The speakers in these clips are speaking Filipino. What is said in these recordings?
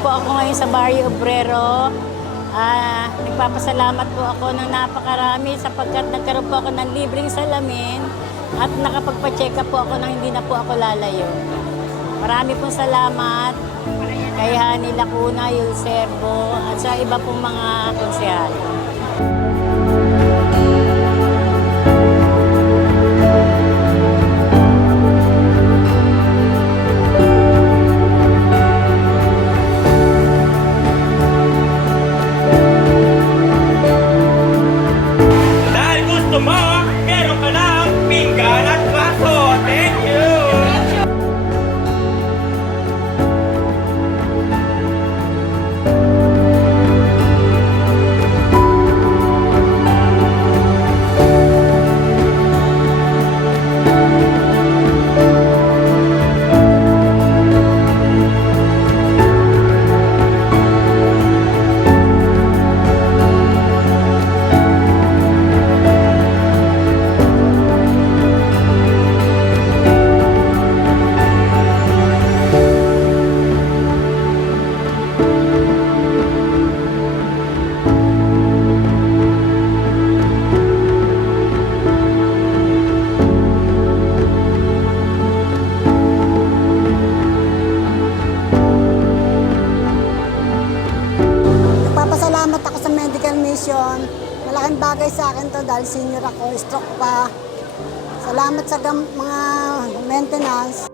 po ako ngayon sa Barrio Obrero. Nagpapasalamat po ako ng napakarami sapagkat nagkaroon po ako ng libreng salamin at nakapagpa-check up po ako nang hindi na po ako lalayo. Marami pong salamat kay Hani Lacuna, Yul Servo at sa iba pong mga konsehal. Meron ka ng pinggan at baso. Thank you! Salamat ako sa medical mission. Malaking bagay sa akin to dahil senior ako, stroke pa. Salamat sa mga maintenance.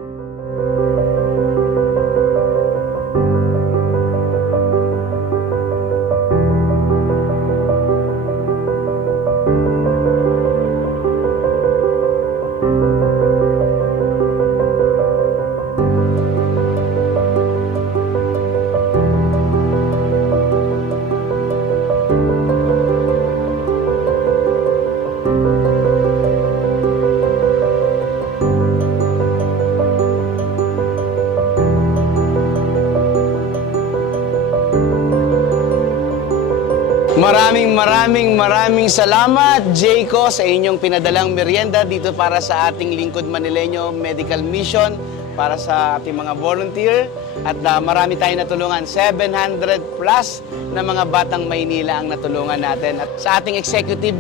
Maraming salamat, Jayco, sa inyong pinadalang merienda dito para sa ating Lingkod Manileño Medical Mission, para sa ating mga volunteer. At marami tayong natulungan, 700 plus na mga batang Maynila ang natulungan natin. At sa ating Executive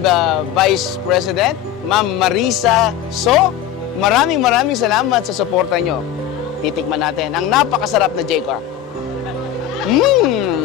Vice President, Ma'am Marisa So, maraming salamat sa suporta nyo. Titikman natin ang napakasarap na Jayco. Mmm!